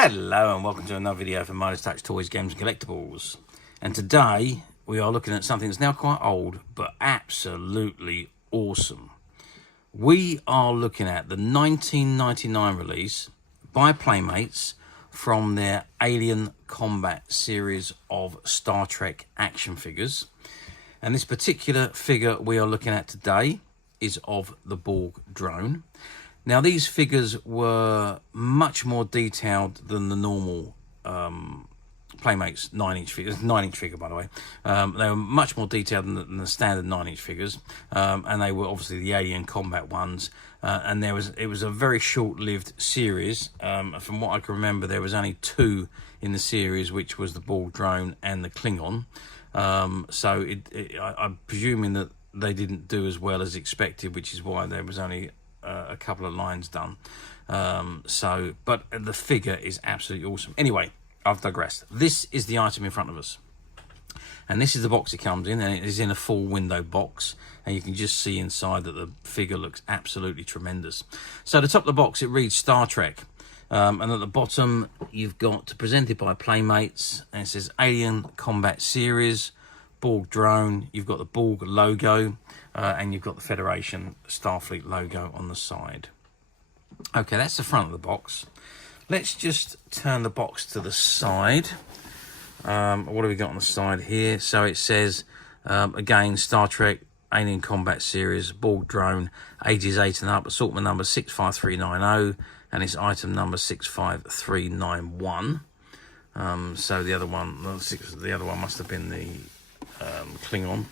Hello and welcome to another video from Midas Touch Toys, Games and Collectibles. And today we are looking at something that's now quite old but absolutely awesome. We are looking at the 1999 release by Playmates from their Alien Combat series of Star Trek action figures. And this particular figure we are looking at today is of the Borg Drone. Now, these figures were much more detailed than the normal Playmates 9-inch figures. 9-inch figure, by the way. They were much more detailed than the standard 9-inch figures, and they were obviously the Alien Combat ones. And it was a very short-lived series. From what I can remember, there was only 2 in the series, which was the Borg Drone and the Klingon. So I'm presuming that they didn't do as well as expected, which is why there was only a couple of lines done. But the figure is absolutely awesome. Anyway, I've digressed. This is the item in front of us, and this is the box it comes in, and it is in a full window box, and you can just see inside that the figure looks absolutely tremendous. So at the top of the box it reads Star Trek, and at the bottom you've got presented by Playmates, and it says Alien Combat Series, Borg Drone. You've got the Borg logo, and you've got the Federation Starfleet logo on the side. Okay, that's the front of the box. Let's just turn the box to the side. What have we got on the side here? So it says, again, Star Trek Alien Combat Series, Borg Drone, ages 8 and up, assortment number 65390, and it's item number 65391. So the other one must have been the Klingon.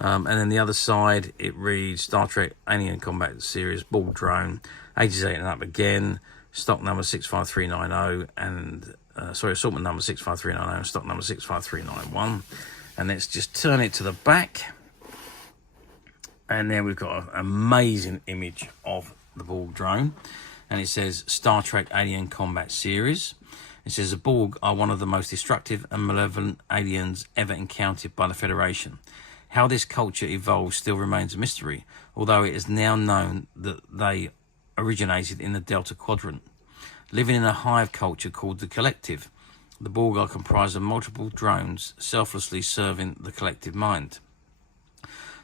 And then the other side it reads Star Trek Alien Combat Series, Borg Drone, ages 8 and up again, stock number 65390, and assortment number 65390 and stock number 65391. And let's just turn it to the back, and there we've got an amazing image of the Borg Drone, and it says Star Trek Alien Combat Series. It says the Borg are one of the most destructive and malevolent aliens ever encountered by the Federation. How this culture evolved still remains a mystery, although it is now known that they originated in the Delta Quadrant. Living in a hive culture called the Collective, the Borg are comprised of multiple drones selflessly serving the collective mind.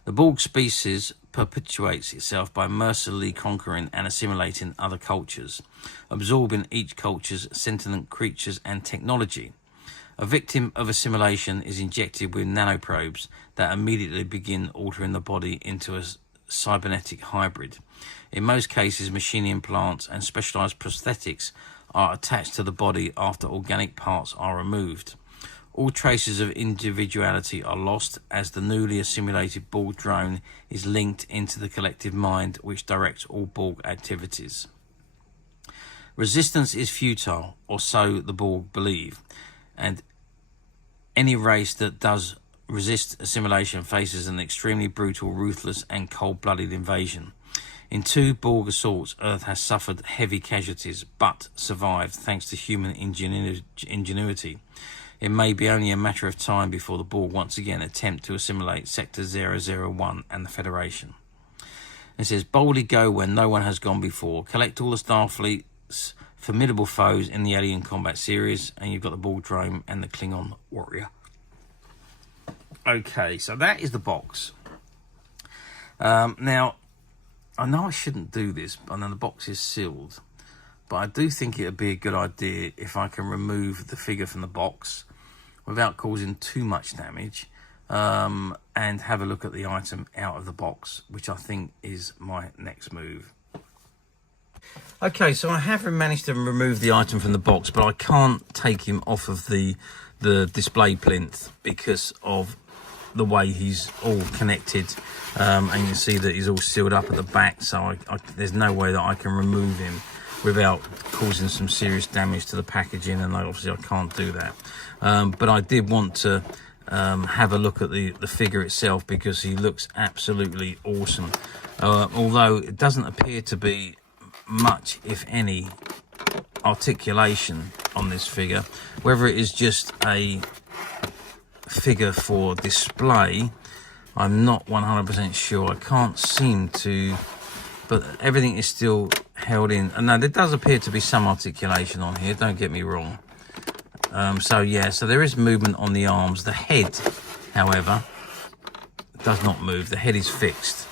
The Borg species perpetuates itself by mercilessly conquering and assimilating other cultures, absorbing each culture's sentient creatures and technology. A victim of assimilation is injected with nanoprobes that immediately begin altering the body into a cybernetic hybrid. In most cases, machine implants and specialized prosthetics are attached to the body after organic parts are removed. All traces of individuality are lost as the newly assimilated Borg drone is linked into the collective mind, which directs all Borg activities. Resistance is futile, or so the Borg believe, and any race that does resist assimilation faces an extremely brutal, ruthless and cold-blooded invasion. In 2 Borg assaults, Earth has suffered heavy casualties, but survived thanks to human ingenuity. It may be only a matter of time before the Borg once again attempt to assimilate Sector 001 and the Federation. It says, boldly go where no one has gone before. Collect all the Starfleet's formidable foes in the Alien Combat Series, and you've got the Borg Drone and the Klingon Warrior. Okay, so that is the box. Now, I know I shouldn't do this, I know the box is sealed, but I do think it would be a good idea if I can remove the figure from the box without causing too much damage, and have a look at the item out of the box, which I think is my next move. Okay, so I have managed to remove the item from the box, but I can't take him off of the display plinth because of the way he's all connected, and you can see that he's all sealed up at the back, so there's no way that I can remove him without causing some serious damage to the packaging, and obviously I can't do that. But I did want to have a look at the figure itself because he looks absolutely awesome, although it doesn't appear to be much, if any, articulation on this figure. Whether it is just a figure for display, I'm not 100% sure. I can't seem to, but everything is still held in. And now there does appear to be some articulation on here, don't get me wrong. So yeah, so there is movement on the arms. The head, however, does not move. The head is fixed.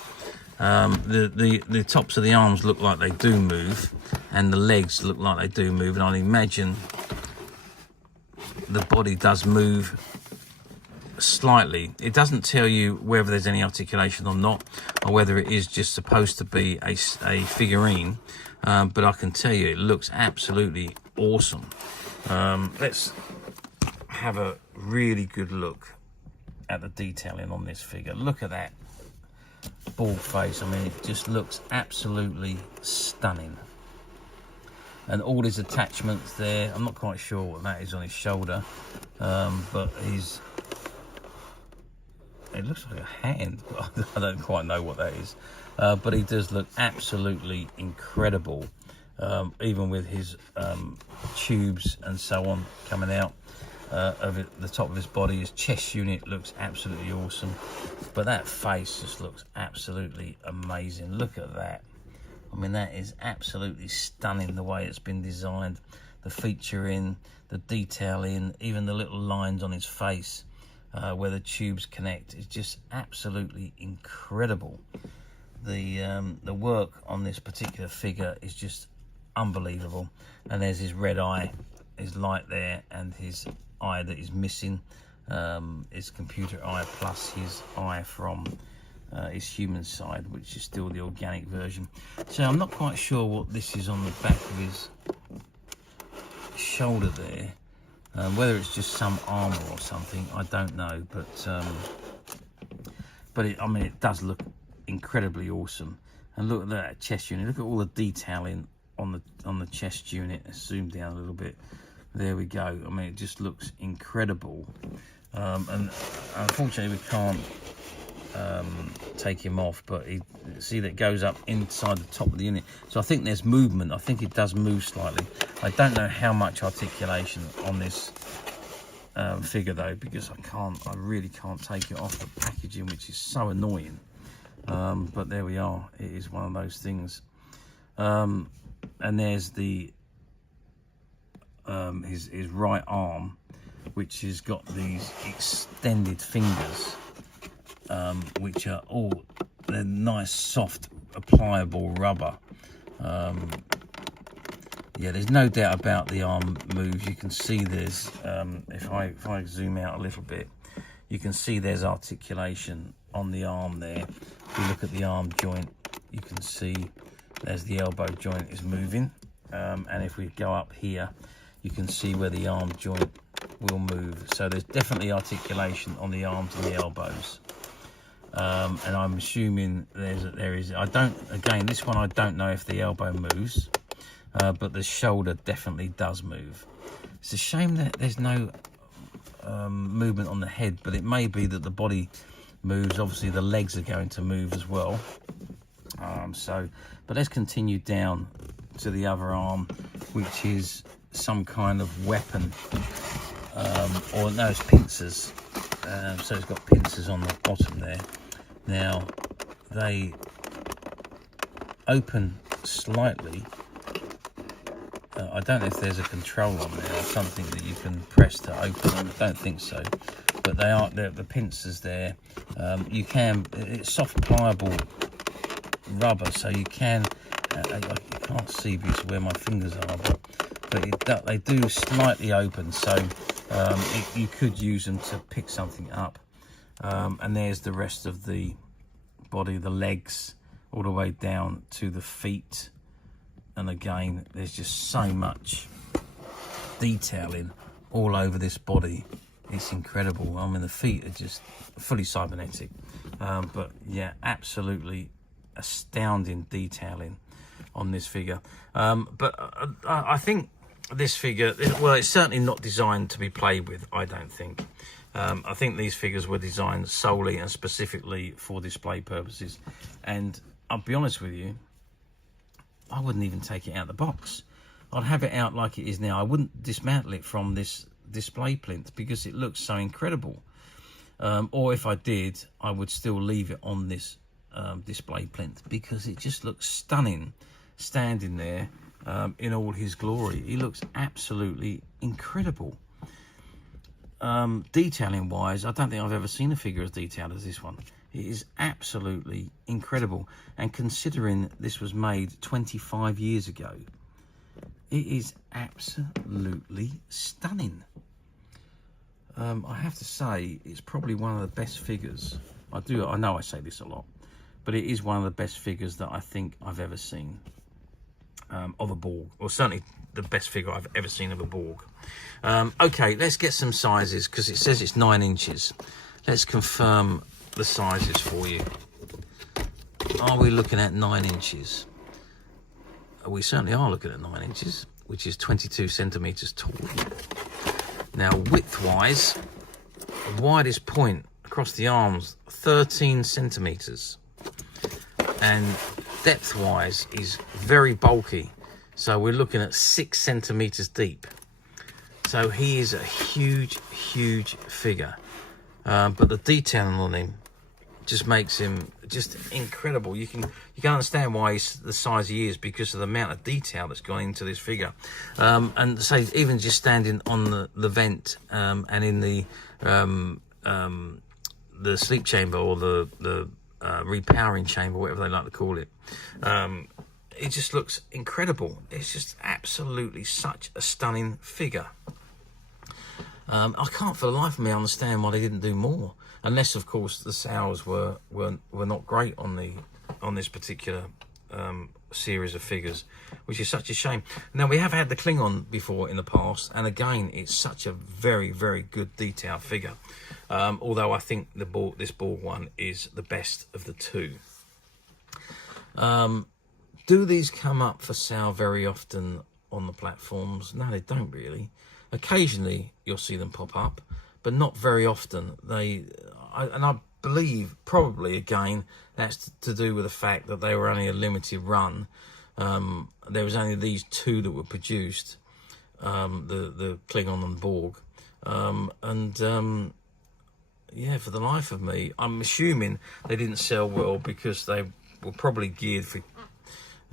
The tops of the arms look like they do move, and the legs look like they do move, and I'd imagine the body does move slightly. It doesn't tell you whether there's any articulation or not, or whether it is just supposed to be a figurine, but I can tell you it looks absolutely awesome. Let's have a really good look at the detailing on this figure. Look at that Borg face. I mean, it just looks absolutely stunning. And all his attachments there, I'm not quite sure what that is on his shoulder, but it looks like a hand, but I don't quite know what that is. But he does look absolutely incredible, even with his tubes and so on coming out of the top of his body. His chest unit looks absolutely awesome, but that face just looks absolutely amazing. Look at that. I mean, that is absolutely stunning, the way it's been designed. The featuring, the detailing, even the little lines on his face where the tubes connect is just absolutely incredible. The work on this particular figure is just unbelievable. And there's his red eye, his light there, and his eye that is missing, his computer eye plus his eye from his human side, which is still the organic version. So I'm not quite sure what this is on the back of his shoulder there, whether it's just some armor or something, I don't know, but I mean, it does look incredibly awesome. And look at that chest unit. Look at all the detailing on the chest unit. Zoom down a little bit. There we go. I mean, it just looks incredible. And unfortunately we can't take him off, but see that it goes up inside the top of the unit. So I think there's movement. I think it does move slightly. I don't know how much articulation on this figure though, because I really can't take it off the packaging, which is so annoying. But there we are. It is one of those things. And there's the his right arm, which has got these extended fingers, which are all they're nice, soft, pliable rubber. Yeah, there's no doubt about the arm moves. You can see there's if I zoom out a little bit, you can see there's articulation on the arm there. If you look at the arm joint, you can see there's the elbow joint is moving, and if we go up here, you can see where the arm joint will move. So there's definitely articulation on the arms and the elbows. And I'm assuming there is. Again, this one I don't know if the elbow moves, but the shoulder definitely does move. It's a shame that there's no movement on the head, but it may be that the body moves. Obviously the legs are going to move as well. But let's continue down to the other arm, which is some kind of weapon, or no, it's pincers. So it's got pincers on the bottom there. Now they open slightly. I don't know if there's a control on there or something that you can press to open them. I don't think so, but they are the pincers there. It's soft, pliable rubber, so you can. I can't see because where my fingers are, but they do slightly open, so you could use them to pick something up. And there's the rest of the body, the legs, all the way down to the feet. And again, there's just so much detailing all over this body. It's incredible. I mean, the feet are just fully cybernetic. But yeah, absolutely astounding detailing on this figure. But I think this figure, well, it's certainly not designed to be played with, I don't think. I think these figures were designed solely and specifically for display purposes. And I'll be honest with you, I wouldn't even take it out of the box. I'd have it out like it is now. I wouldn't dismantle it from this display plinth because it looks so incredible. Or if I did, I would still leave it on this display plinth because it just looks stunning. standing there in all his glory. He looks absolutely incredible. Detailing wise, I don't think I've ever seen a figure as detailed as this one. It is absolutely incredible, and considering this was made 25 years ago, it is absolutely stunning. I have to say, it's probably one of the best figures. I know I say this a lot, but it is one of the best figures that I think I've ever seen of a Borg, or certainly the best figure I've ever seen of a Borg. Okay, let's get some sizes, because it says it's 9 inches. Let's confirm the sizes for you. Are we looking at 9 inches? We certainly are looking at 9 inches, which is 22 centimeters tall. Now, width-wise, the widest point across the arms, 13 centimeters. And depth-wise is very bulky. So we're looking at 6 centimeters deep. So he is a huge, huge figure. But the detailing on him just makes him just incredible. You can understand why he's the size he is, because of the amount of detail that's gone into this figure. And say even just standing on the vent and in the sleep chamber, or the repowering chamber, whatever they like to call it. It just looks incredible. It's just absolutely such a stunning figure. I can't for the life of me understand why they didn't do more, unless of course the sales were not great on this particular series of figures, which is such a shame. Now, we have had the Klingon before in the past, and again, it's such a very, very good detailed figure. Although I think this Borg one is the best of the two. Do these come up for sale very often on the platforms? No, they don't really. Occasionally you'll see them pop up, but not very often. I believe probably again that's to do with the fact that they were only a limited run. There was only these two that were produced, the Klingon and Borg, yeah, for the life of me, I'm assuming they didn't sell well because they were probably geared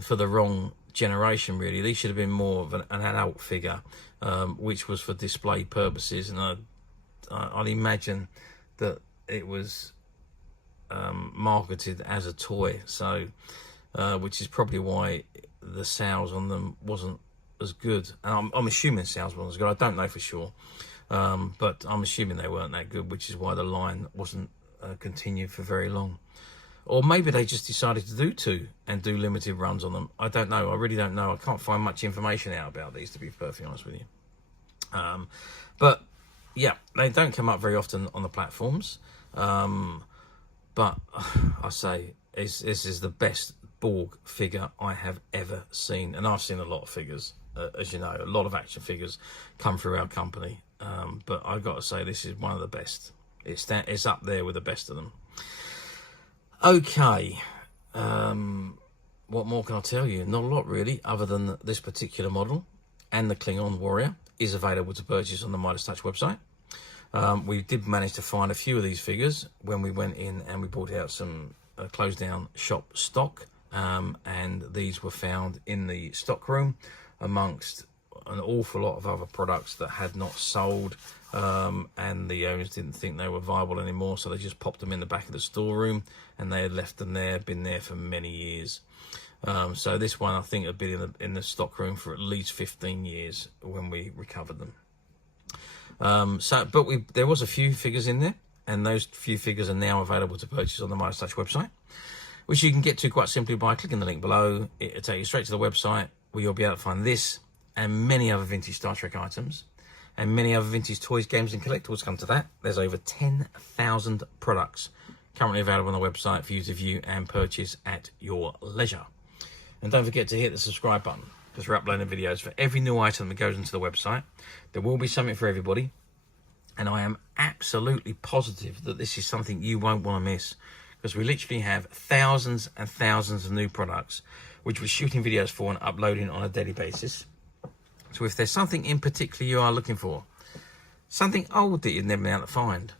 for the wrong generation, really. These should have been more of an adult figure, which was for display purposes, and I'd imagine that it was marketed as a toy, so which is probably why the sales on them wasn't as good. And I'm assuming sales wasn't as good. I don't know for sure, but I'm assuming they weren't that good, which is why the line wasn't continued for very long. Or maybe they just decided to do two and do limited runs on them. I don't know. I really don't know. I can't find much information out about these, to be perfectly honest with you. But yeah, they don't come up very often on the platforms. But I say this is the best Borg figure I have ever seen. And I've seen a lot of figures, as you know, a lot of action figures come through our company. But I've got to say this is one of the best. It's up there with the best of them. Okay, what more can I tell you? Not a lot really, other than this particular model and the Klingon Warrior is available to purchase on the Midas Touch website. We did manage to find a few of these figures when we went in and we brought out some closed down shop stock, and these were found in the stock room amongst an awful lot of other products that had not sold, and the owners didn't think they were viable anymore, so they just popped them in the back of the storeroom, and they had left them there, been there for many years. So this one I think had been in the stock room for at least 15 years when we recovered them. But there was a few figures in there, and those few figures are now available to purchase on the Midas Touch website, which you can get to quite simply by clicking the link below. It'll take you straight to the website where you'll be able to find this and many other vintage Star Trek items, and many other vintage toys, games and collectibles. Come to that. There's over 10,000 products currently available on the website for you to view and purchase at your leisure. And don't forget to hit the subscribe button, because we're uploading videos for every new item that goes into the website. There will be something for everybody, and I am absolutely positive that this is something you won't want to miss, because we literally have thousands and thousands of new products which we're shooting videos for and uploading on a daily basis. So if there's something in particular you are looking for, something old that you've never been able to find,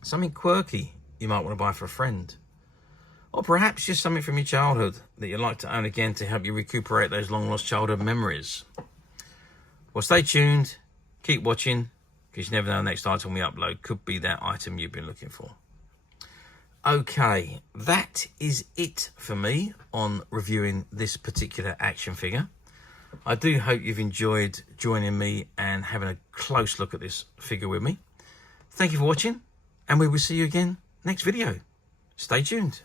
something quirky you might want to buy for a friend, or perhaps just something from your childhood that you'd like to own again to help you recuperate those long lost childhood memories. Well, stay tuned, keep watching, because you never know the next item we upload could be that item you've been looking for. Okay, that is it for me on reviewing this particular action figure. I do hope you've enjoyed joining me and having a close look at this figure with me. Thank you for watching, and we will see you again next video. Stay tuned.